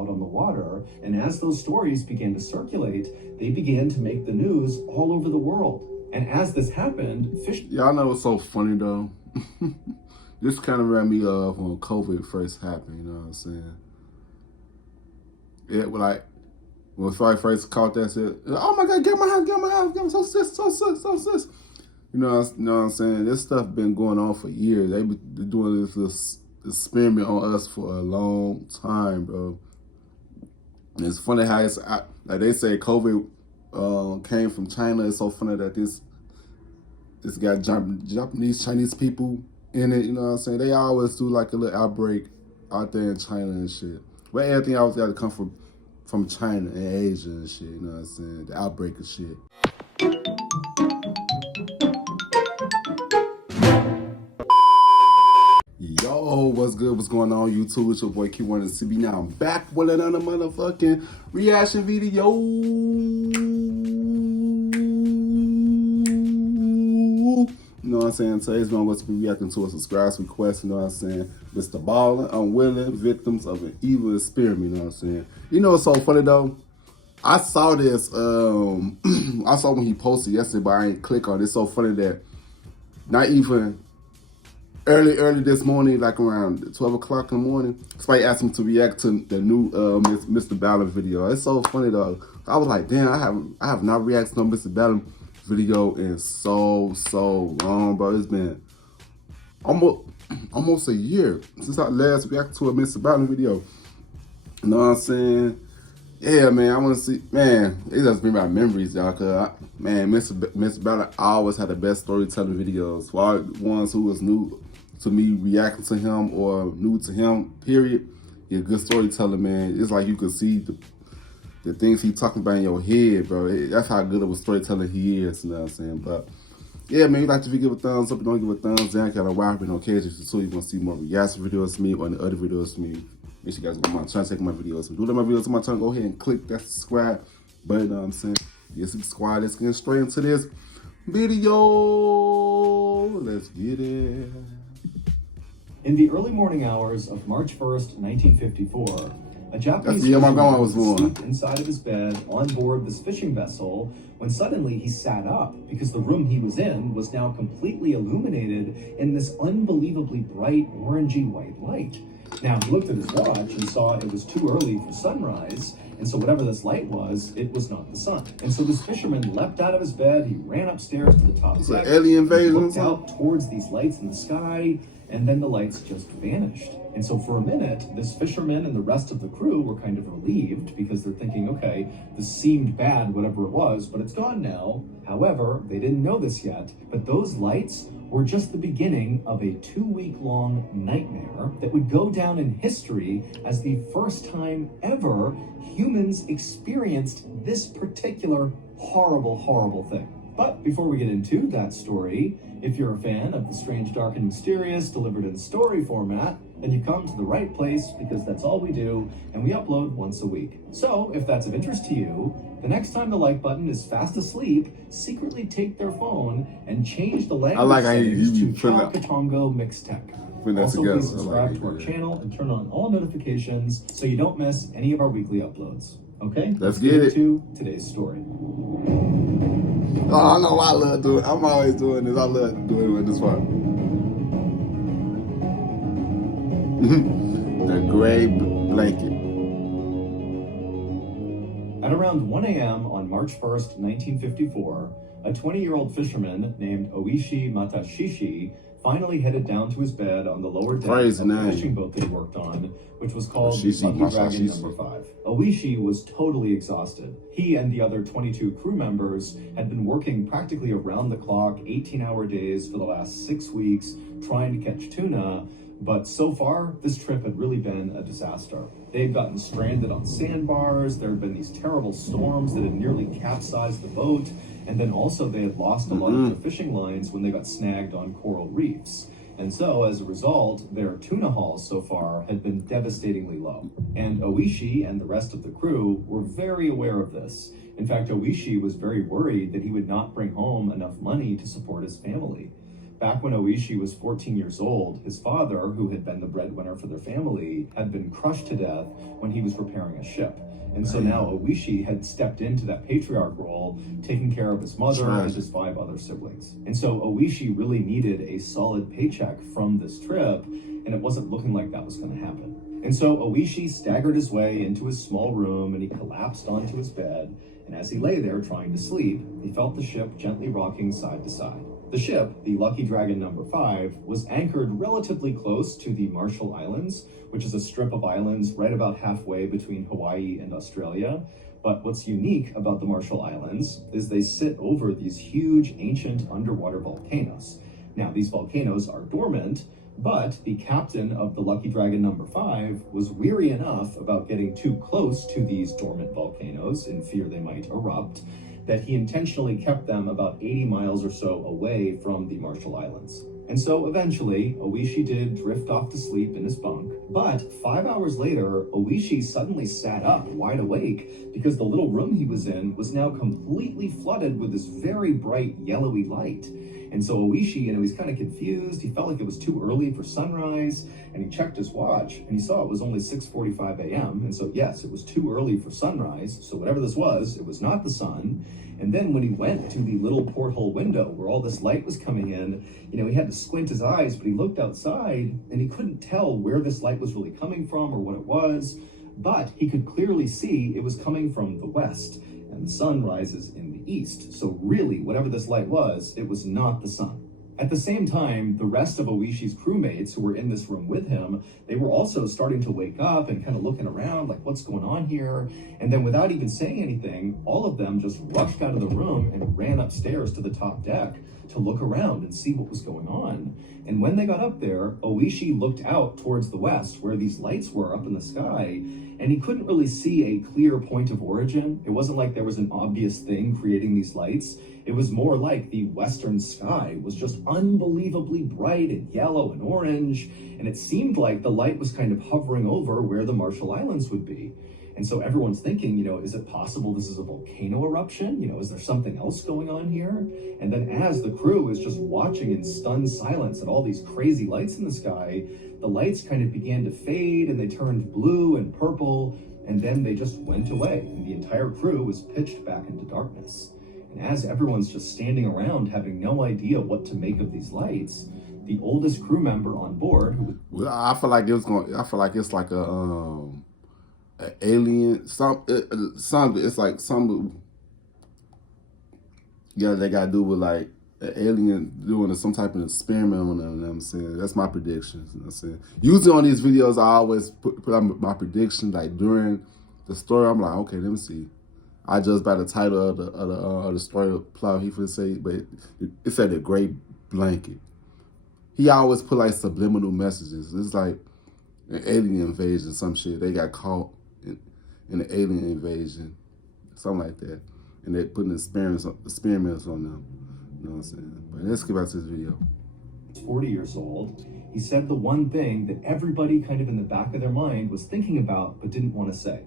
out on the water. And as those stories began to circulate, they began to make the news all over the world. And as this happened, Y'all know what's so funny though? This kind of reminded me of when COVID first happened, you know what I'm saying? It was like, when I first caught that, said, oh my God, get my house, get my so sis. You know what I'm saying? This stuff been going on for years. They been doing this experiment on us for a long time, bro. And it's funny how like they say COVID came from China. It's so funny that this got Japanese, Chinese people in it, you know what I'm saying? They always do like a little outbreak out there in China and shit. But everything always got to come from China and Asia and shit, you know what I'm saying? The outbreak of shit. Yo, what's good? What's going on, YouTube? It's your boy Q1 and CB. Now I'm back with another motherfucking reaction video. You know what I'm saying? Today's video I'm going to be reacting to a subscriber's request, you know what I'm saying? Mrballen, Unwilling, Victims of an Evil Experiment, you know what I'm saying? You know what's so funny though? I saw this, I saw when he posted yesterday, but I ain't click on it. It's so funny that not even early this morning, like around 12 o'clock in the morning, somebody asked me to react to the new Mrballen video. It's so funny though. I was like, damn, I have not reacted to no Mrballen video in so long, bro. It's been almost a year since I last reacted to a Mrballen video. You know what I'm saying? Yeah, man, I want to see, man, it just bring back memories, y'all, cause man, Mrballen always had the best storytelling videos. For all the ones who was new to me reacting to him or new to him, period, yeah, good storytelling, man. It's like you could see the things he talking about in your head, bro. That's how good of a storyteller he is, you know what I'm saying? But yeah, man, you like to give a thumbs up, you don't give a thumbs down, kind of wild, no occasion. So you want to see more reaction videos to me or the other videos to me. Make sure you guys go to my channel, check my videos. If you do like my videos on my channel, go ahead and click that subscribe button, you know what I'm saying? Yes, subscribe. Let's get straight into this video. Let's get it. In the early morning hours of March 1st, 1954, a Japanese fisherman was asleep inside of his bed on board this fishing vessel when suddenly he sat up because the room he was in was now completely illuminated in this unbelievably bright orangey white light. Now, he looked at his watch and saw it was too early for sunrise, and so whatever this light was, it was not the sun. And so this fisherman leapt out of his bed, he ran upstairs to the top deck, alien invasion, looked out towards these lights in the sky, and then the lights just vanished. And so for a minute, this fisherman and the rest of the crew were kind of relieved because they're thinking, okay, this seemed bad, whatever it was, but it's gone now. However, they didn't know this yet, but those lights were just the beginning of a 2-week-long nightmare that would go down in history as the first time ever humans experienced this particular horrible thing. But before we get into that story, if you're a fan of the strange, dark, and mysterious delivered in story format, then you come to the right place because that's all we do, and we upload once a week. So if that's of interest to you, the next time the like button is fast asleep, secretly take their phone and change the language settings to Katongo Mixtech. Also, please subscribe to our channel and turn on all notifications so you don't miss any of our weekly uploads. Okay? Let's get into today's story. Oh, I know I love doing. I'm always doing this. I love doing it with this part. The gray blanket. At around 1 a.m. on March 1st, 1954, a 20-year-old fisherman named Oishi Matashishi finally headed down to his bed on the lower deck of the fishing boat that he worked on, which was called Lucky Dragon No. 5. Oishi was totally exhausted. He and the other 22 crew members had been working practically around the clock, 18-hour days for the last 6 weeks, trying to catch tuna, but so far, this trip had really been a disaster. They had gotten stranded on sandbars, there had been these terrible storms that had nearly capsized the boat, and then also they had lost a lot of their fishing lines when they got snagged on coral reefs. And so, as a result, their tuna hauls so far had been devastatingly low. And Oishi and the rest of the crew were very aware of this. In fact, Oishi was very worried that he would not bring home enough money to support his family. Back when Oishi was 14 years old, his father, who had been the breadwinner for their family, had been crushed to death when he was repairing a ship. And so now Oishi had stepped into that patriarch role, taking care of his mother and his 5 other siblings. And so Oishi really needed a solid paycheck from this trip, and it wasn't looking like that was going to happen. And so Oishi staggered his way into his small room and he collapsed onto his bed. And as he lay there trying to sleep, he felt the ship gently rocking side to side. The ship, the Lucky Dragon number 5, was anchored relatively close to the Marshall Islands, which is a strip of islands right about halfway between Hawaii and Australia. But what's unique about the Marshall Islands is they sit over these huge ancient underwater volcanoes. Now, these volcanoes are dormant, but the captain of the Lucky Dragon number 5 was weary enough about getting too close to these dormant volcanoes in fear they might erupt, that he intentionally kept them about 80 miles or so away from the Marshall Islands. And so eventually, Oishi did drift off to sleep in his bunk. But 5 hours later, Oishi suddenly sat up wide awake because the little room he was in was now completely flooded with this very bright yellowy light. And so Oishi, he's kind of confused. He felt like it was too early for sunrise, and he checked his watch and he saw it was only 6:45 a.m. And so yes, it was too early for sunrise. So whatever this was, it was not the sun. And then when he went to the little porthole window where all this light was coming in, he had to squint his eyes, but he looked outside and he couldn't tell where this light was really coming from or what it was, but he could clearly see it was coming from the west, and the sun rises in the east. So really, whatever this light was, it was not the sun. At the same time, the rest of Oishi's crewmates who were in this room with him, they were also starting to wake up and kind of looking around like, what's going on here? And then without even saying anything, all of them just rushed out of the room and ran upstairs to the top deck to look around and see what was going on. And when they got up there, Oishi looked out towards the west where these lights were up in the sky, and he couldn't really see a clear point of origin. It wasn't like there was an obvious thing creating these lights. It was more like the western sky was just unbelievably bright and yellow and orange, and it seemed like the light was kind of hovering over where the Marshall Islands would be. And so everyone's thinking, is it possible this is a volcano eruption? Is there something else going on here? And then as the crew is just watching in stunned silence at all these crazy lights in the sky, the lights kind of began to fade and they turned blue and purple, and then they just went away, and the entire crew was pitched back into darkness. And as everyone's just standing around having no idea what to make of these lights, the oldest crew member on board, I feel like it's like a alien, it's like some, they gotta do with like an alien doing some type of experiment on them. You know what I'm saying? That's my predictions. You know what I'm saying? Usually on these videos, I always put out my predictions like during the story. I'm like, okay, let me see. I judge by the title of the story plot he finna say, but it said the Great Blanket. He always put like subliminal messages. It's like an alien invasion, some shit. They got caught in an alien invasion, something like that, and they're putting experiments on them. You know what I'm saying? But let's get back to this video. 40 years old. He said the one thing that everybody kind of in the back of their mind was thinking about but didn't want to say.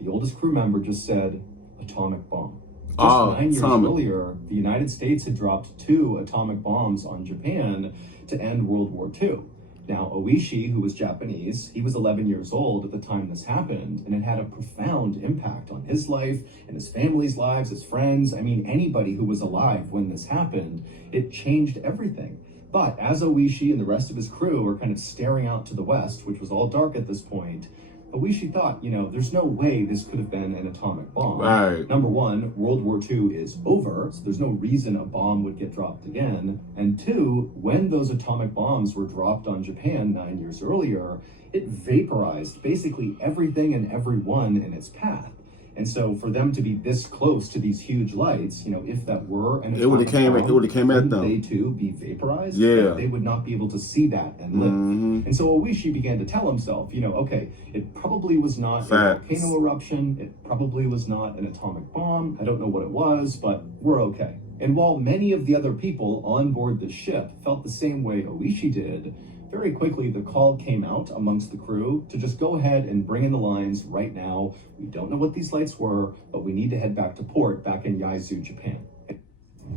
The oldest crew member just said, atomic bomb. Just 9 years earlier, the United States had dropped 2 atomic bombs on Japan to end World War II. Now, Oishi, who was Japanese, he was 11 years old at the time this happened, and it had a profound impact on his life and his family's lives, his friends. Anybody who was alive when this happened, it changed everything. But as Oishi and the rest of his crew were kind of staring out to the west, which was all dark at this point, Oishi thought, there's no way this could have been an atomic bomb. Right. Number one, World War II is over, so there's no reason a bomb would get dropped again. And 2, when those atomic bombs were dropped on Japan 9 years earlier, it vaporized basically everything and everyone in its path. And so for them to be this close to these huge lights, if that were an atomic bomb, it would have came at them. They too be vaporized? Yeah. They would not be able to see that and live. Mm-hmm. And so Oishi began to tell himself, okay, it probably was not a volcano eruption. It probably was not an atomic bomb. I don't know what it was, but we're okay. And while many of the other people on board the ship felt the same way Oishi did, very quickly, the call came out amongst the crew to just go ahead and bring in the lines right now. We don't know what these lights were, but we need to head back to port back in Yaizu, Japan.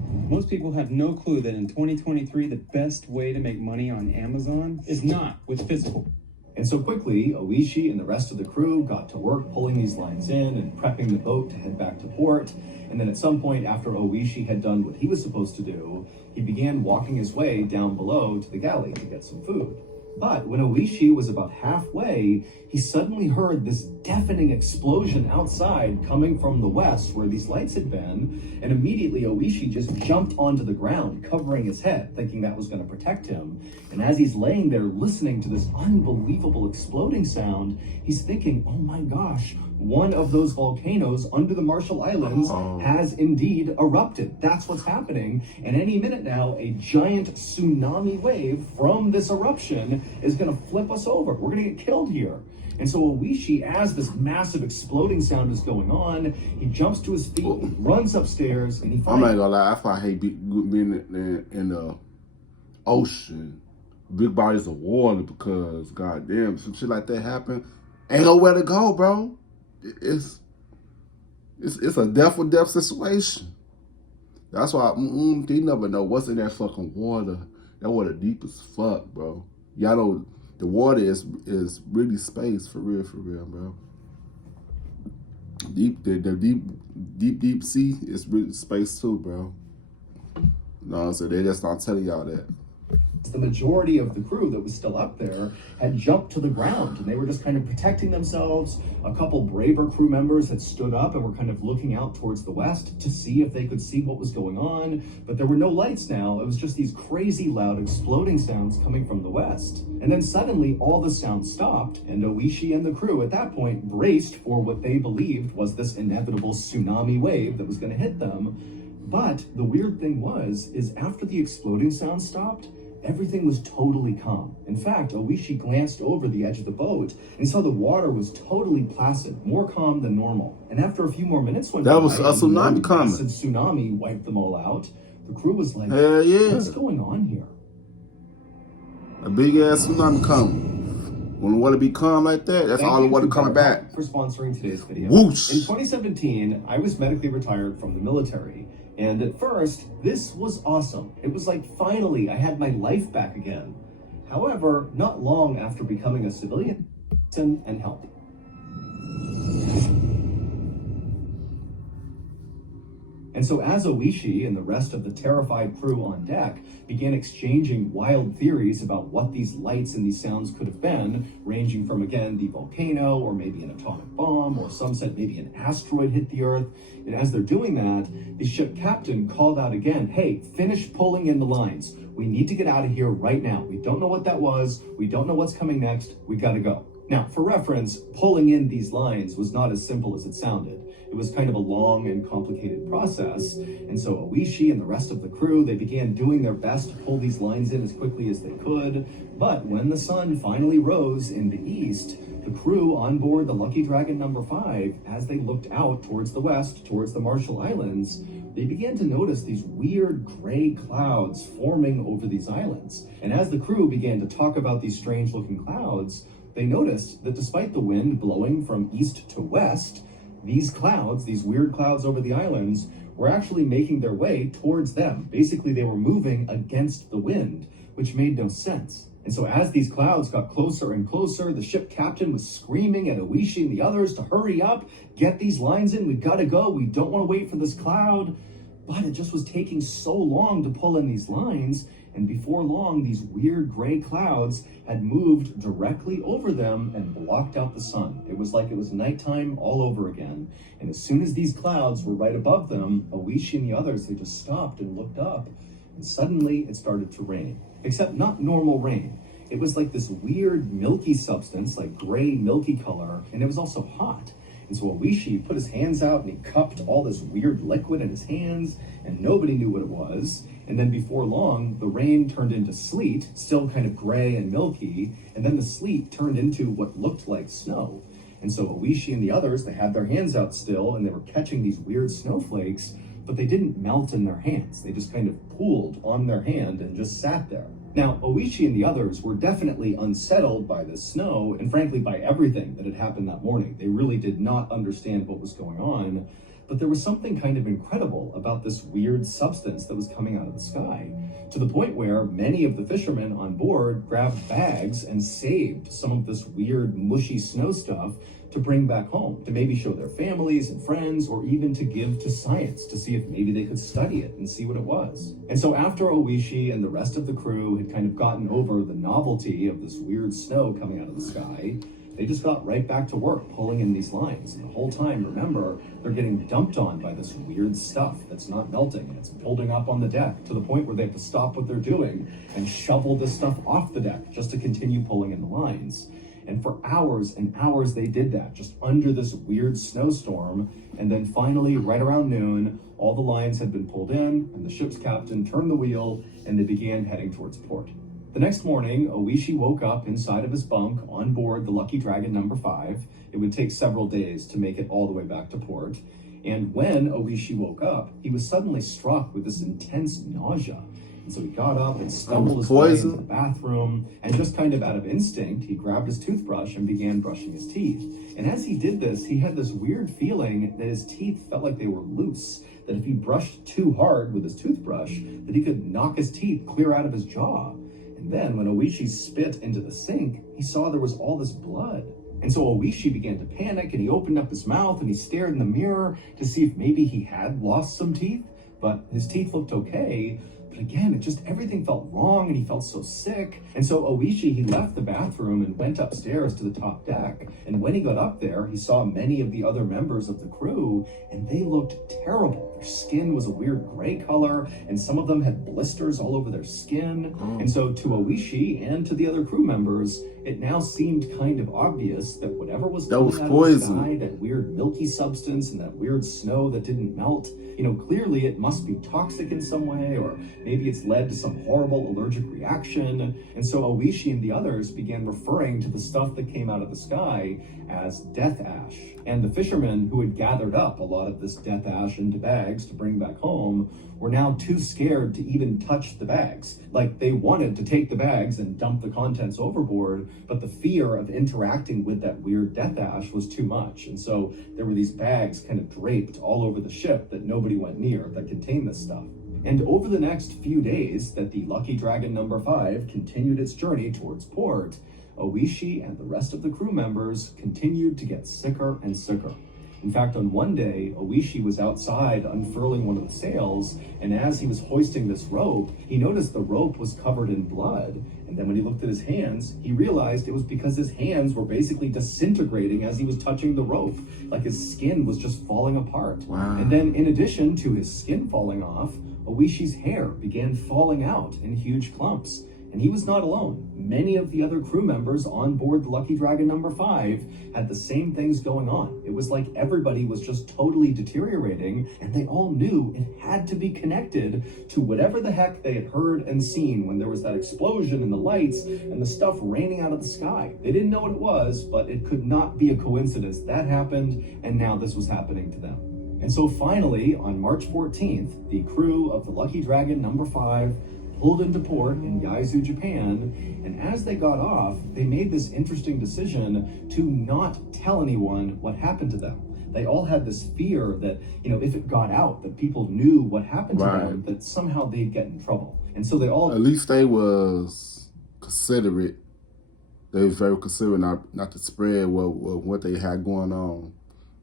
Most people have no clue that in 2023, the best way to make money on Amazon is not with physical. And so quickly, Oishi and the rest of the crew got to work pulling these lines in and prepping the boat to head back to port. And then at some point, after Oishi had done what he was supposed to do, he began walking his way down below to the galley to get some food. But when Oishi was about halfway, he suddenly heard this deafening explosion outside coming from the west where these lights had been, and immediately Oishi just jumped onto the ground, covering his head, thinking that was going to protect him. And as he's laying there listening to this unbelievable exploding sound, he's thinking, oh my gosh, one of those volcanoes under the Marshall Islands has indeed erupted. That's what's happening. And any minute now, a giant tsunami wave from this eruption is going to flip us over. We're going to get killed here. And so Oishi, as this massive exploding sound is going on, he jumps to his feet, runs upstairs, and he finds... I'm not gonna lie, I hate being in the ocean, big bodies of water, because goddamn, some shit like that happen, ain't nowhere to go, bro. It's a death or death situation. That's why they never know what's in that fucking water. That water deep as fuck, bro. Y'all know the water is really space for real, bro. The deep sea is really space too, bro. You know what I'm saying? They just not telling y'all that. The majority of the crew that was still up there had jumped to the ground, and they were just kind of protecting themselves. A couple braver crew members had stood up and were kind of looking out towards the west to see if they could see what was going on, but there were no lights now. It was just these crazy loud exploding sounds coming from the west. And then suddenly all the sounds stopped, and Oishi and the crew at that point braced for what they believed was this inevitable tsunami wave that was going to hit them. But the weird thing is after the exploding sound stopped, everything was totally calm. In fact, Oishi glanced over the edge of the boat and saw the water was totally placid, more calm than normal. And after a few more minutes went by, that was a tsunami coming. Massive tsunami wiped them all out. The crew was like, hell yeah, what's going on here? A big ass tsunami coming. When the water be calm like that, that's all the water coming back. For sponsoring today's video. Whoosh. In 2017, I was medically retired from the military. And at first, this was awesome. It was like, finally, I had my life back again. However, not long after becoming a civilian, and help. And so as Oishi and the rest of the terrified crew on deck began exchanging wild theories about what these lights and these sounds could have been, ranging from, again, the volcano, or maybe an atomic bomb, or some said maybe an asteroid hit the Earth. And as they're doing that, the ship captain called out again, hey, finish pulling in the lines. We need to get out of here right now. We don't know what that was. We don't know what's coming next. We gotta go. Now, for reference, pulling in these lines was not as simple as it sounded. It was kind of a long and complicated process. And so Oishi and the rest of the crew, they began doing their best to pull these lines in as quickly as they could. But when the sun finally rose in the east, the crew on board the Lucky Dragon number 5, as they looked out towards the west, towards the Marshall Islands, they began to notice these weird gray clouds forming over these islands. And as the crew began to talk about these strange looking clouds, they noticed that despite the wind blowing from east to west, these clouds, these weird clouds over the islands, were actually making their way towards them. Basically, they were moving against the wind, which made no sense. And so as these clouds got closer and closer, the ship captain was screaming at Oishi and the others to hurry up, get these lines in, we gotta go, we don't want to wait for this cloud. But it just was taking so long to pull in these lines, and before long, these weird gray clouds had moved directly over them and blocked out the sun. It was like it was nighttime all over again. And as soon as these clouds were right above them, Oishi and the others, they just stopped and looked up, and suddenly it started to rain. Except not normal rain. It was like this weird milky substance, like gray milky color, and it was also hot. And so Oishi put his hands out and he cupped all this weird liquid in his hands, and nobody knew what it was. And then before long, the rain turned into sleet, still kind of gray and milky, and then the sleet turned into what looked like snow. And so Oishi and the others, they had their hands out still, and they were catching these weird snowflakes, but they didn't melt in their hands. They just kind of pooled on their hand and just sat there. Now, Oishi and the others were definitely unsettled by the snow, and frankly by everything that had happened that morning. They really did not understand what was going on. But there was something kind of incredible about this weird substance that was coming out of the sky, to the point where many of the fishermen on board grabbed bags and saved some of this weird, mushy snow stuff to bring back home, to maybe show their families and friends, or even to give to science to see if maybe they could study it and see what it was. And so after Oishi and the rest of the crew had kind of gotten over the novelty of this weird snow coming out of the sky, they just got right back to work pulling in these lines. And the whole time, remember, they're getting dumped on by this weird stuff that's not melting, and it's building up on the deck to the point where they have to stop what they're doing and shovel this stuff off the deck just to continue pulling in the lines. And for hours and hours they did that, just under this weird snowstorm. And then finally, right around noon, all the lines had been pulled in, and the ship's captain turned the wheel, and they began heading towards port. The next morning, Oishi woke up inside of his bunk on board the Lucky Dragon number 5. It would take several days to make it all the way back to port. And when Oishi woke up, he was suddenly struck with this intense nausea. And so he got up and stumbled his way into the bathroom, and just kind of out of instinct, he grabbed his toothbrush and began brushing his teeth. And as he did this, he had this weird feeling that his teeth felt like they were loose, that if he brushed too hard with his toothbrush, that he could knock his teeth clear out of his jaw. And then when Oishi spit into the sink, he saw there was all this blood. And so Oishi began to panic, and he opened up his mouth and he stared in the mirror to see if maybe he had lost some teeth, but his teeth looked okay. But again, everything felt wrong, and he felt so sick. And so Oishi, he left the bathroom and went upstairs to the top deck. And when he got up there, he saw many of the other members of the crew, and they looked terrible. Their skin was a weird gray color, and some of them had blisters all over their skin. And so to Oishi and to the other crew members, it now seemed kind of obvious that whatever was coming out of the sky, that weird milky substance and that weird snow that didn't melt, clearly it must be toxic in some way, or maybe it's led to some horrible allergic reaction. And so Oishi and the others began referring to the stuff that came out of the sky as death ash. And the fishermen who had gathered up a lot of this death ash into bags to bring back home were now too scared to even touch the bags. Like, they wanted to take the bags and dump the contents overboard, but the fear of interacting with that weird death ash was too much. And so there were these bags kind of draped all over the ship that nobody went near that contained this stuff. And over the next few days that the Lucky Dragon number 5 continued its journey towards port, Oishi and the rest of the crew members continued to get sicker and sicker. In fact, on one day, Oishi was outside unfurling one of the sails, and as he was hoisting this rope, he noticed the rope was covered in blood. And then when he looked at his hands, he realized it was because his hands were basically disintegrating as he was touching the rope, like his skin was just falling apart. Wow. And then in addition to his skin falling off, Oishi's hair began falling out in huge clumps. And he was not alone. Many of the other crew members on board the Lucky Dragon number 5 had the same things going on. It was like everybody was just totally deteriorating, and they all knew it had to be connected to whatever the heck they had heard and seen when there was that explosion and the lights and the stuff raining out of the sky. They didn't know what it was, but it could not be a coincidence. That happened, and now this was happening to them. And so finally, on March 14th, the crew of the Lucky Dragon number 5 pulled into port in Yaizu, Japan, and as they got off, they made this interesting decision to not tell anyone what happened to them. They all had this fear that, if it got out, that people knew what happened to them, that somehow they'd get in trouble. And so they all... At least they was considerate. They was very considerate not to spread what they had going on,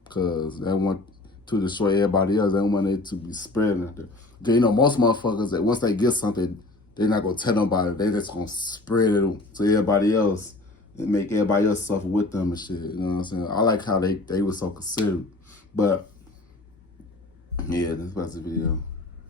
because they want to destroy everybody else. They don't want it to be spreading. Okay, most motherfuckers, that once they get something, they're not going to tell nobody. They just going to spread it to everybody else and make everybody else suffer with them and shit. You know what I'm saying? I like how they were so considerate. But, yeah, this was the video.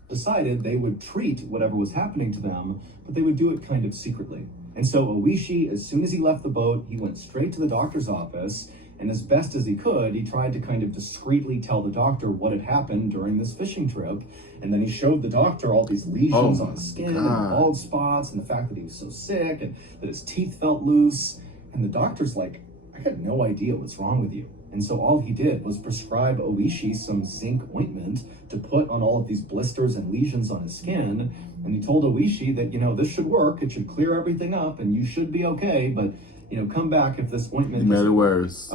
Decided they would treat whatever was happening to them, but they would do it kind of secretly. And so Oishi, as soon as he left the boat, he went straight to the doctor's office, and as best as he could, he tried to kind of discreetly tell the doctor what had happened during this fishing trip. And then he showed the doctor all these lesions on his skin and bald spots and the fact that he was so sick and that his teeth felt loose. And the doctor's like, I had no idea what's wrong with you. And so all he did was prescribe Oishi some zinc ointment to put on all of these blisters and lesions on his skin. And he told Oishi that, this should work, it should clear everything up, and you should be okay, but, come back if this ointment made it worse.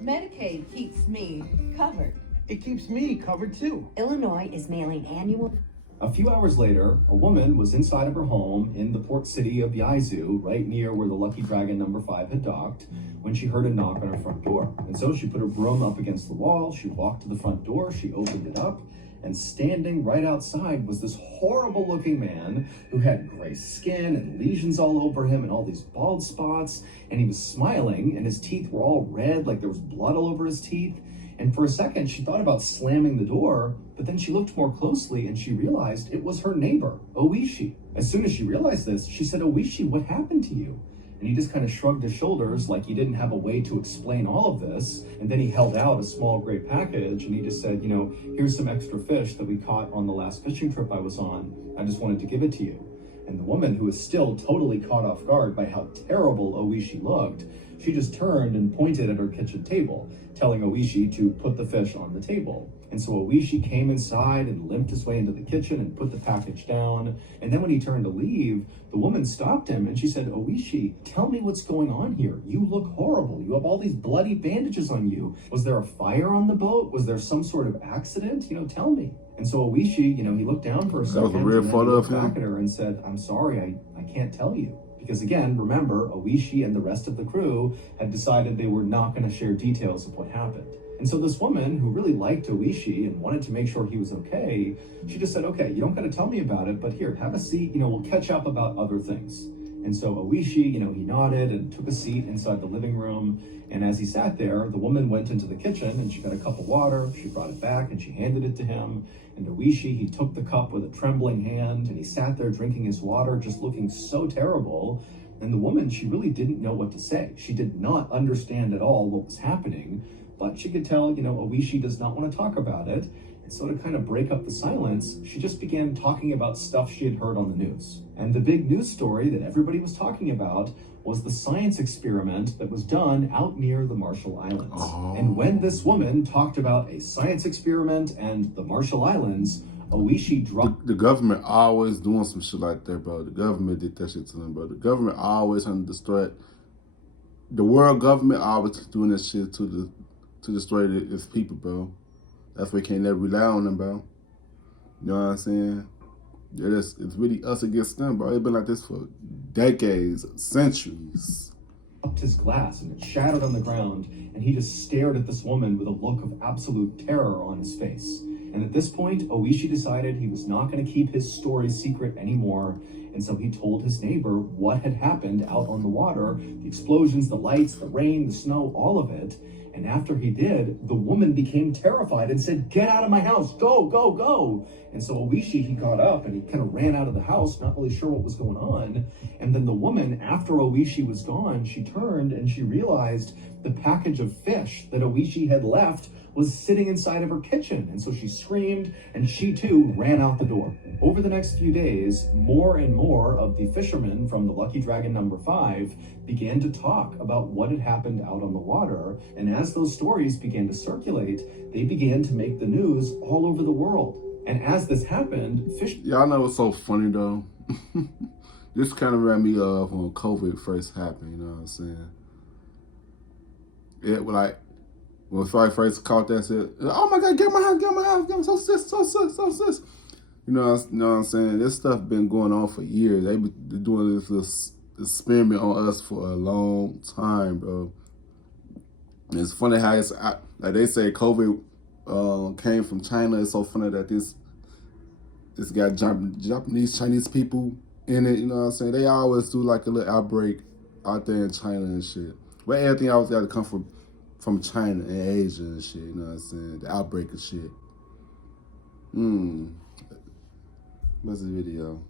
Medicaid keeps me covered. It keeps me covered too. Illinois is mailing annual. A few hours later, a woman was inside of her home in the port city of Yazoo, right near where the Lucky Dragon number 5 had docked, when she heard a knock on her front door. And so she put her broom up against the wall, she walked to the front door, she opened it up, and standing right outside was this horrible-looking man who had gray skin and lesions all over him and all these bald spots, and he was smiling, and his teeth were all red, like there was blood all over his teeth. And for a second, she thought about slamming the door, but then she looked more closely and she realized it was her neighbor, Oishi. As soon as she realized this, she said, "Oishi, what happened to you?" And he just kind of shrugged his shoulders like he didn't have a way to explain all of this. And then he held out a small gray package and he just said, "You know, here's some extra fish that we caught on the last fishing trip I was on. I just wanted to give it to you." And the woman, who was still totally caught off guard by how terrible Oishi looked, she just turned and pointed at her kitchen table, telling Oishi to put the fish on the table. And so Oishi came inside and limped his way into the kitchen and put the package down. And then when he turned to leave, the woman stopped him and she said, "Oishi, tell me what's going on here. You look horrible. You have all these bloody bandages on you. Was there a fire on the boat? Was there some sort of accident? You know, tell me." And so Oishi, he looked down for a second. That was a real and then photo he looked of him? back at her and said, "I'm sorry, I can't tell you." Because again, remember, Oishi and the rest of the crew had decided they were not going to share details of what happened. And so this woman, who really liked Oishi and wanted to make sure he was okay, she just said, "Okay, you don't got to tell me about it, but here, have a seat, we'll catch up about other things." And so Oishi, he nodded and took a seat inside the living room. And as he sat there, the woman went into the kitchen and she got a cup of water. She brought it back and she handed it to him. And Oishi, he took the cup with a trembling hand and he sat there drinking his water, just looking so terrible. And the woman, she really didn't know what to say. She did not understand at all what was happening, but she could tell, Oishi does not want to talk about it. And so to kind of break up the silence, she just began talking about stuff she had heard on the news. And the big news story that everybody was talking about was the science experiment that was done out near the Marshall Islands. Oh. And when this woman talked about a science experiment and the Marshall Islands, Oishi dropped. The government always doing some shit like that, bro. The government did that shit to them, bro. The government always trying to destroy it. The world government always doing this shit to destroy its people, bro. That's why we can't never rely on them, bro. You know what I'm saying? It's really us against them, bro. It's been like this for decades, centuries. His glass and it shattered on the ground, and he just stared at this woman with a look of absolute terror on his face. And at this point, Oishi decided he was not going to keep his story secret anymore, and so he told his neighbor what had happened out on the water, the explosions, the lights, the rain, the snow, all of it. And after he did, the woman became terrified and said, "Get out of my house, go, go, go." And so Oishi, he got up and he kind of ran out of the house, not really sure what was going on. And then the woman, after Oishi was gone, she turned and she realized the package of fish that Oishi had left was sitting inside of her kitchen. And so she screamed and she too ran out the door. Over the next few days, more and more of the fishermen from the Lucky Dragon number 5 began to talk about what had happened out on the water. And as those stories began to circulate, they began to make the news all over the world. And as this happened, Y'all know what's so funny though? This kind of ran me off when COVID first happened, you know what I'm saying? It was like, when I first caught that, said, "Oh my God, get my house, get my house, get my so sis. You know what I'm saying? This stuff been going on for years. They been doing this experiment on us for a long time, bro. And it's funny how it's like they say COVID came from China. It's so funny that this got Japanese, Chinese people in it. You know what I'm saying? They always do like a little outbreak out there in China and shit. Well, everything always got to come from China and Asia and shit. You know what I'm saying? The outbreak of shit. What's the video?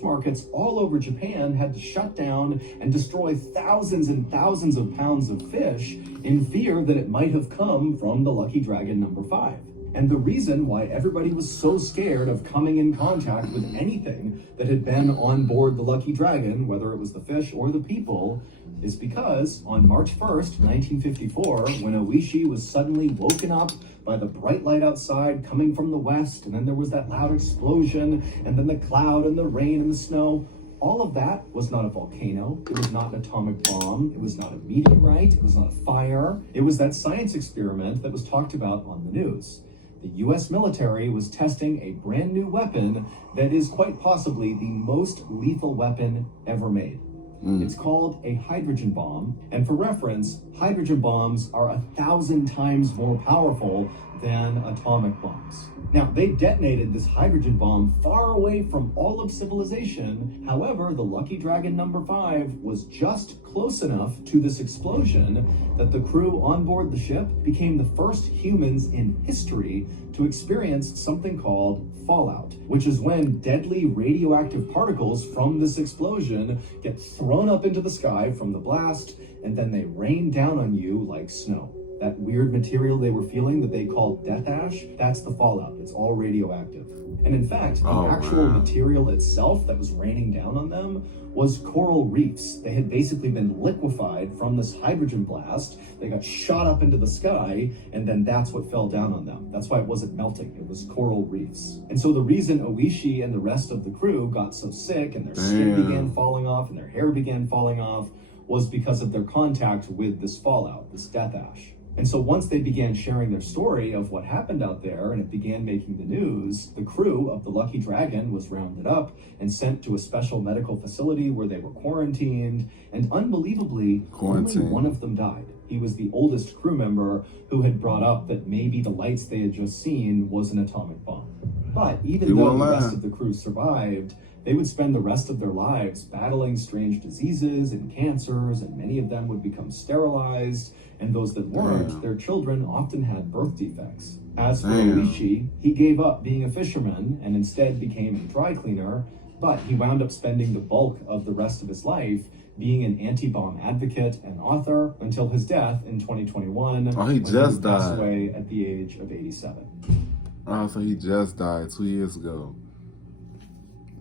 Markets all over Japan had to shut down and destroy thousands and thousands of pounds of fish in fear that it might have come from the Lucky Dragon number 5. And the reason why everybody was so scared of coming in contact with anything that had been on board the Lucky Dragon, whether it was the fish or the people, is because on March 1st, 1954, when Oishi was suddenly woken up by the bright light outside coming from the west, and then there was that loud explosion, and then the cloud and the rain and the snow, all of that was not a volcano. It was not an atomic bomb. It was not a meteorite. It was not a fire. It was that science experiment that was talked about on the news. The US military was testing a brand new weapon that is quite possibly the most lethal weapon ever made. It's called a hydrogen bomb, and for reference, hydrogen bombs are 1,000 times more powerful than atomic bombs. Now, they detonated this hydrogen bomb far away from all of civilization. However, the Lucky Dragon number 5 was just close enough to this explosion that the crew on board the ship became the first humans in history to experience something called fallout, which is when deadly radioactive particles from this explosion get thrown up into the sky from the blast, and then they rain down on you like snow. That weird material they were feeling that they called death ash, that's the fallout. It's all radioactive. And in fact, the actual material itself that was raining down on them was coral reefs. They had basically been liquefied from this hydrogen blast. They got shot up into the sky, and then that's what fell down on them. That's why it wasn't melting. It was coral reefs. And so the reason Oishi and the rest of the crew got so sick and their skin began falling off and their hair began falling off was because of their contact with this fallout, this death ash. And so once they began sharing their story of what happened out there and it began making the news, the crew of the Lucky Dragon was rounded up and sent to a special medical facility where they were quarantined. And unbelievably, only one of them died. He was the oldest crew member who had brought up that maybe the lights they had just seen was an atomic bomb. But even though the rest of the crew survived, they would spend the rest of their lives battling strange diseases and cancers, and many of them would become sterilized, and those that weren't, their children often had birth defects. As for Oishi, he gave up being a fisherman and instead became a dry cleaner, but he wound up spending the bulk of the rest of his life being an anti-bomb advocate and author until his death in 2021. Oh, he just died. Passed away at the age of 87. Oh, so he just died 2 years ago.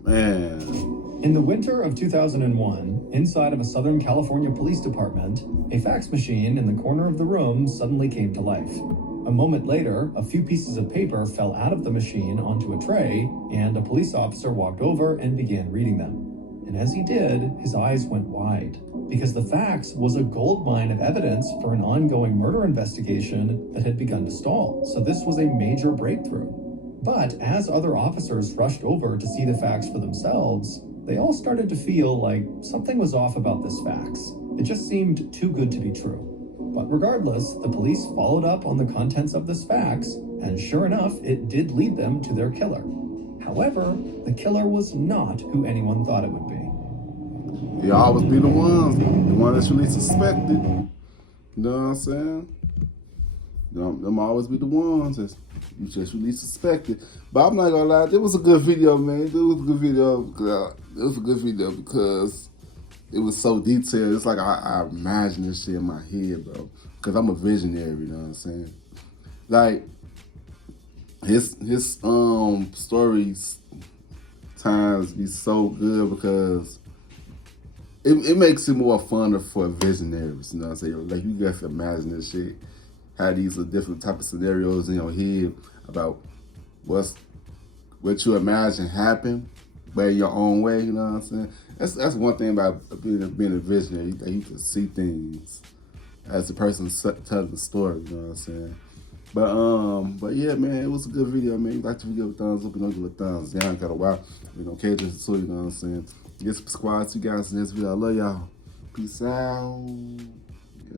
Man. In the winter of 2001, inside of a Southern California police department, a fax machine in the corner of the room suddenly came to life. A moment later, a few pieces of paper fell out of the machine onto a tray, and a police officer walked over and began reading them. And as he did, his eyes went wide, because the fax was a goldmine of evidence for an ongoing murder investigation that had begun to stall. So this was a major breakthrough. But as other officers rushed over to see the facts for themselves, they all started to feel like something was off about this fax. It just seemed too good to be true. But regardless, the police followed up on the contents of this fax, and sure enough, it did lead them to their killer. However, the killer was not who anyone thought it would be. They always be the one that's really suspected. You know what I'm saying? Them always be the ones that's you just really suspected. But I'm not gonna lie, it was a good video, man. It was a good video. It was a good video because it was so detailed. It's like I imagine this shit in my head, bro. Because I'm a visionary, you know what I'm saying? Like his stories times be so good because it makes it more fun for visionaries, you know what I'm saying? Like you guys can imagine this shit. How these are different type of scenarios in your head about what you imagine happen, but in your own way, you know what I'm saying? That's one thing about being a visionary, that you can see things as the person telling the story, you know what I'm saying? But yeah, man, it was a good video, man. If you like the video, thumbs up, you know, give it a thumbs down. Got a while, you know, catch this too, you know what I'm saying? Get subscribed to you guys in this video. I love y'all. Peace out.